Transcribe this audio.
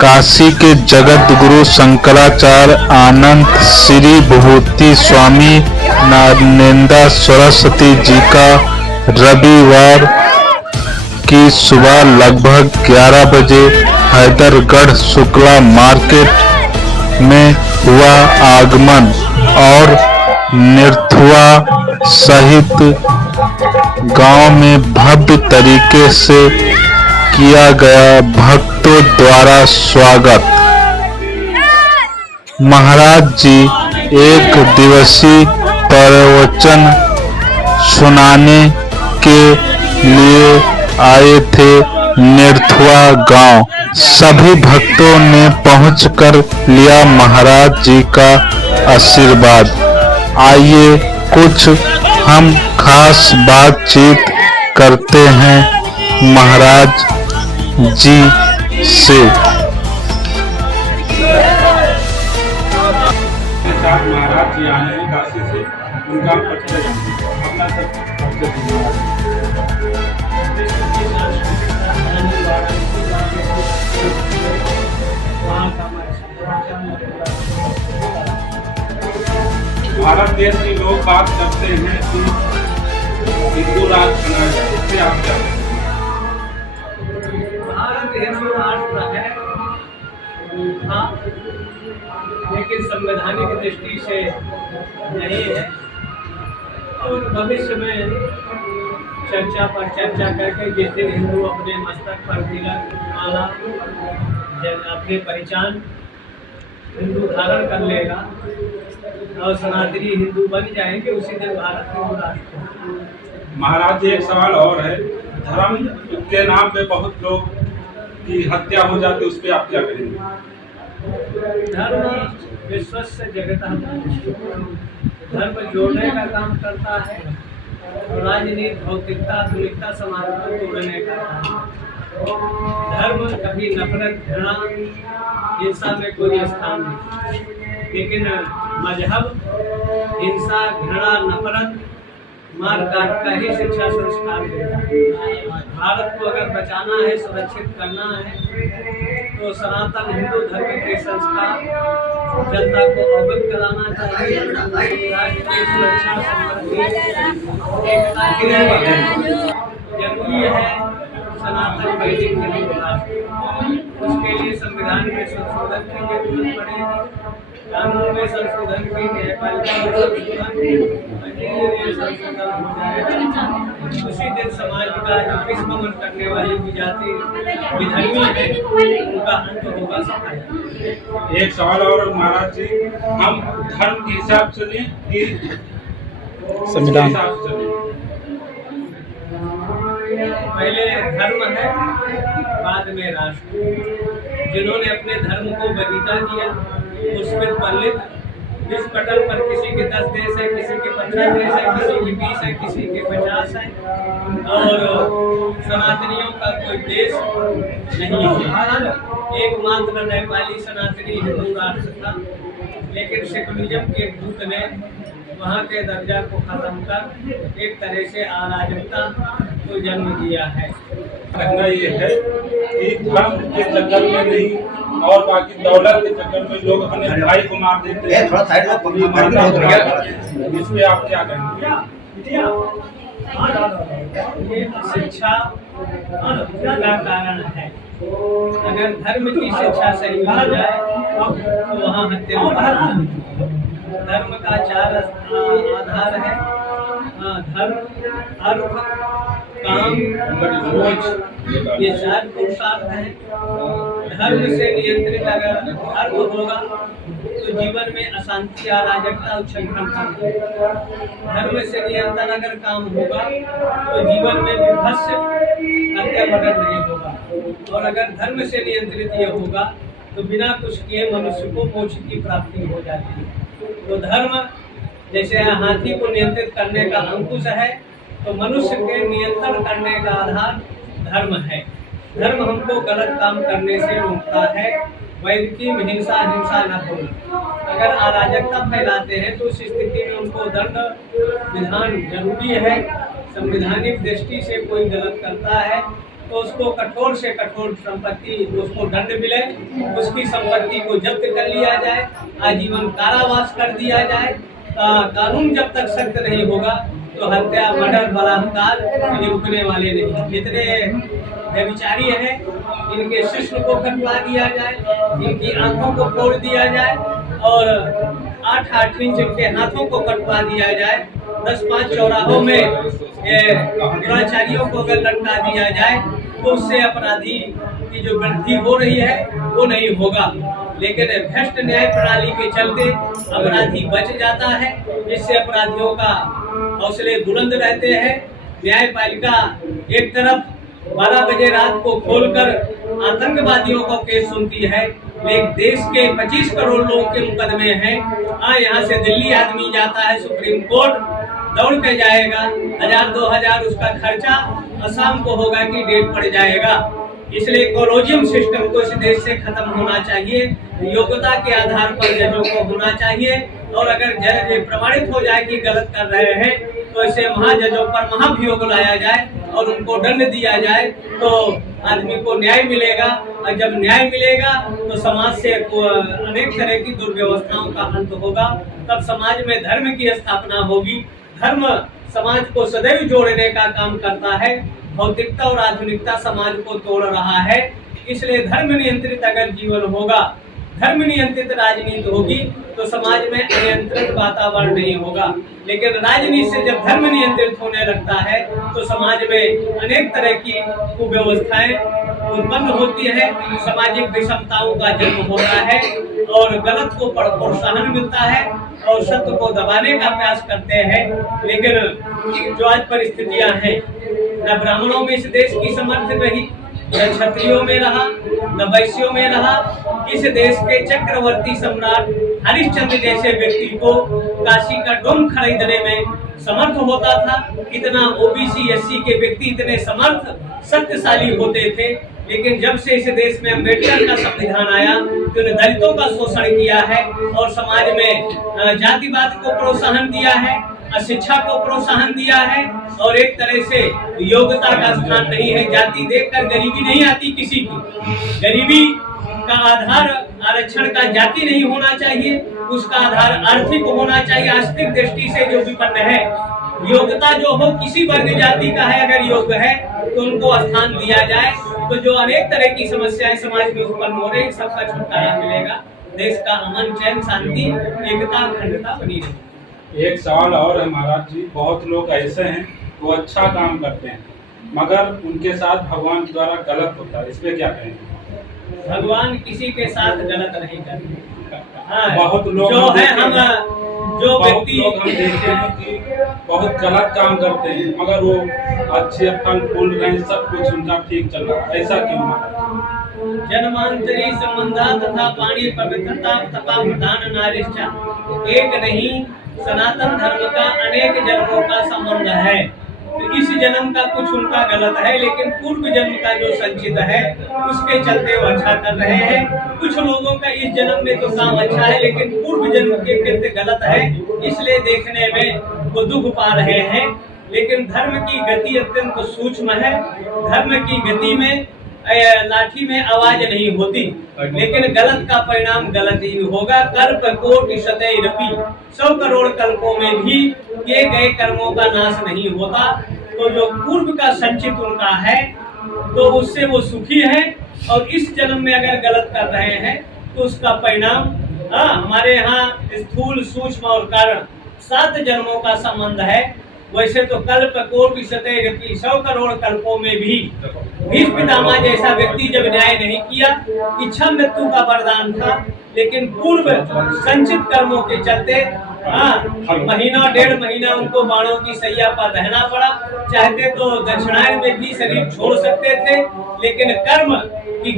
काशी के जगत गुरु शंकराचार्य आनंद श्री विभूति स्वामी नरेंद्र सरस्वती जी का रविवार की सुबह लगभग 11 बजे हैदरगढ़ शुक्ला मार्केट में हुआ आगमन और निरथुआ सहित गांव में भव्य तरीके से किया गया भक्तों द्वारा स्वागत। महाराज जी एक दिवसीय प्रवचन सुनाने के लिए आए थे निरथुआ गांव। सभी भक्तों ने पहुंचकर लिया महाराज जी का आशीर्वाद। आइए कुछ हम खास बातचीत करते हैं महाराज जी से। महाराज जी आए हैं काशी से, उनका परिचय अपना सब भारत देश के लोग बात करते हैं कि हिंदू राष्ट्र बनाया जाए, इससे आप क्या कहें? भारत हिंदू राष्ट्र है, हाँ, लेकिन संवैधानिक दृष्टि से नहीं है और भविष्य में चर्चा पर चर्चा करके जिस दिन हिंदू अपने मस्तक पर तिलक माला अपने पहचान हिंदू धारण कर लेगा और सनातनी हिंदू बन जाएंगे, उसी दिन भारत हिंदू राष्ट्र। महाराज जी एक सवाल और है, धर्म के नाम पे बहुत लोग की हत्या हो जाती है, उस पर आप क्या करेंगे? धर्म विश्वस्य जगतः, धर्म जोड़ने का काम करता है, राजनीति भौतिकता आधुनिकता समाज को तोड़ने का काम। धर्म कभी नफरत घृणा हिंसा में कोई स्थान नहीं, लेकिन मजहब हिंसा घृणा नफरत मार काट का ही शिक्षा संस्कार देता है। भारत को अगर बचाना है, सुरक्षित करना है, तो सनातन हिंदू धर्म के संस्कार जनता को अवगत कराना चाहिए। राष्ट्र की सुरक्षा समृद्धि एकता के लिए जरूरी है सनातन वैदिक हिंदू राष्ट्र। उसके लिए संविधान में संशोधन की जरूरत पड़ेगी, कानून में संशोधन की, न्यायपालिका में संशोधन हो जाएगा। उसी दिन समाज का जो विस्मरण करने वाली विजाति विधर्मी है उनका अंत होगा सफाई। एक सवाल और महाराज जी, हम धर्म के हिसाब से लें कि संविधान के हिसाब से चलें? पहले धर्म है, बाद में राष्ट्र। जिन्होंने अपने धर्म को बलिदान दिया उस पर पल्लित जिस पटल पर किसी के 10 देश है, किसी के 15 देश है, किसी के 20 है, किसी के 50 है, और सनातनियों का कोई देश नहीं है। एकमात्र नेपाली सनातनी हिंदू राष्ट्र था, लेकिन सेकुलरिज्म के दूत ने वहाँ के दर्जा को खत्म कर एक तरह से अराजकता को जन्म दिया है। कहना ये है कि धर्म के चक्कर में नहीं और बाकी दौलत के चक्कर में लोग अपने भाई को मार देते हैं, इस पे आप क्या कहेंगे? ये शिक्षा का कारण है। अगर धर्म की शिक्षा सही हो जाए तो वहाँ हत्या होगी। धर्म का 4 आधार है, धर्म अर्थ काम मोक्ष, ये 4 पुरुषार्थ हैं। धर्म से नियंत्रित अगर अर्थ होगा तो जीवन में अशांति अराजकता उच्छृंखलता नहीं। धर्म से नियंत्रण अगर काम होगा तो जीवन में विभत्स हत्या मर्डर नहीं होगा, और अगर धर्म से नियंत्रित ये होगा तो बिना कुछ किए मनुष्य को मोक्ष की प्राप्ति हो जाती है। तो धर्म जैसे हाथी को नियंत्रित करने का अंकुश है, तो मनुष्य के नियंत्रण करने का आधार धर्म है। धर्म हमको गलत काम करने से रोकता है। वैदिकी हिंसा हिंसा न हो। अगर अराजकता फैलाते हैं तो उस स्थिति में उनको दंड विधान जरूरी है। संवैधानिक दृष्टि से कोई गलत करता है तो उसको कठोर से कठोर संपत्ति, उसको दंड मिले, उसकी संपत्ति को जब्त कर लिया जाए, आजीवन कारावास कर दिया जाए। कानून जब तक सख्त नहीं होगा तो हत्या, मर्डर, बलात्कार ये रुकने वाले नहीं। जितने व्यभिचारी हैं इनके शिश्न को कटवा दिया जाए, इनकी आंखों को फोड़ दिया जाए और 8-8 इंच इनके हाथों को कटवा दिया जाए। 10-5 चौराहों में दुराचारियों को अगर लटका दिया जाए तो उससे अपराधी की जो वृद्धि हो रही है वो नहीं होगा। लेकिन भ्रष्ट न्याय प्रणाली के चलते अपराधी बच जाता है, जिससे अपराधियों का हौसले बुलंद रहते हैं। न्यायपालिका एक तरफ 12 बजे रात को खोलकर आतंकवादियों को केस सुनती है, लेकिन देश के 25 करोड़ लोगों के मुकदमे हैं। यहाँ से दिल्ली आदमी जाता है सुप्रीम कोर्ट, दौड़ के जाएगा, 1000-2000 उसका खर्चा, असम को होगा कि डेट पड़ जाएगा। इसलिए कोलोजियम सिस्टम को इस देश से खत्म होना चाहिए। योग्यता के आधार पर जजों को होना चाहिए और अगर जज प्रमाणित हो जाए कि गलत कर रहे हैं तो ऐसे महाजजों पर महाभियोग लाया जाए और उनको दंड दिया जाए तो आदमी को न्याय मिलेगा। और जब न्याय मिलेगा तो समाज से अनेक तरह की दुर्व्यवस्थाओं का अंत होगा। तब समाज में धर्म की स्थापना होगी। धर्म समाज को सदैव जोड़ने का काम करता है। भौतिकता और आधुनिकता समाज को तोड़ रहा है। इसलिए धर्म नियंत्रित अगर जीवन होगा, धर्म नियंत्रित राजनीति होगी तो समाज में अनियंत्रित वातावरण नहीं होगा। लेकिन राजनीति से जब धर्म नियंत्रित होने लगता है तो समाज में अनेक तरह की कुव्यवस्थाएं उत्पन्न होती है, सामाजिक विषमताओं का जन्म होता है और गलत को प्रोत्साहन मिलता है और सत्य को दबाने का प्रयास करते हैं। लेकिन जो आज परिस्थितियां हैं, न ब्राह्मणों में इस देश की समर्थ रही, न क्षत्रियों में रहा, न वैश्यों में रहा। इस देश के चक्रवर्ती सम्राट हरिश्चंद्र जैसे व्यक्ति को काशी का डोम खरीदने में समर्थ होता था। इतना ओबीसी एससी के व्यक्ति इतने समर्थ शक्तिशाली होते थे। लेकिन जब से इस देश में अम्बेडकर का संविधान आया तो दलितों का शोषण किया है और समाज में जातिवाद को प्रोत्साहन दिया है, शिक्षा को प्रोत्साहन दिया है और एक तरह से योग्यता का स्थान नहीं है। जाति देखकर गरीबी नहीं आती किसी की। गरीबी का आधार आरक्षण का जाति नहीं होना चाहिए, उसका आधार आर्थिक होना चाहिए। आर्थिक दृष्टि से जो विपन्न है, योग्यता जो हो किसी वर्ग जाति का है, अगर योग्य है तो उनको स्थान दिया जाए तो जो अनेक तरह की समस्याएं समाज में उत्पन्न हो रही सबका छुटकारा मिलेगा। देश का अमन, चैन, शांति, एकता, अखंडता बनी रहेगी। एक सवाल और है महाराज जी, बहुत लोग ऐसे हैं वो अच्छा काम करते हैं मगर उनके साथ भगवान द्वारा गलत होता है, इस पे क्या कहेंगे? भगवान किसी के साथ गलत नहीं करते। हाँ, बहुत लोग जो है हम व्यक्ति हम देखते हैं कि बहुत गलत काम करते हैं मगर वो अच्छे फल फूल रहे हैं, सब कुछ उनका ठीक चल रहा है, ऐसा क्यों? जन्मांतरी संबंधा तथा पाणी पवित्रता तथा प्रधान नारिष्ठा, एक नहीं सनातन धर्म का अनेक जन्मों का संबंध है। तो इस जन्म का कुछ उनका गलत है, लेकिन पूर्व जन्म का जो संचित है उसके चलते वो अच्छा कर रहे हैं। कुछ लोगों का इस जन्म में तो काम अच्छा है लेकिन पूर्व जन्म के कृत्य गलत है, इसलिए देखने में वो दुख पा रहे हैं। लेकिन धर्म की गति अत्यंत सूक्ष्म है। धर्म की गति में लाठी में आवाज नहीं होती, लेकिन गलत का परिणाम गलत ही होगा। कल्प कोटि शतैरपि, 100 करोड़ कल्पों में भी किए गए कर्मों का नाश नहीं होता। तो जो पूर्व का संचित उनका है तो उससे वो सुखी है और इस जन्म में अगर गलत कर रहे हैं तो उसका परिणाम हमारे यहाँ स्थूल, सूक्ष्म और कारण 7 जन्मों का संबंध है। वैसे तो कल्प कोटि शतैरपि, 100 करोड़ कल्पों में भी भीष्म पितामह जैसा व्यक्ति जब न्याय नहीं किया, इच्छा मृत्यु का वरदान था, लेकिन पूर्व संचित कर्मों के चलते महीना 1.5 महीना उनको बाणों की सैया पर रहना पड़ा। चाहते तो दक्षिणायन में भी शरीर छोड़ सकते थे, लेकिन कर्म की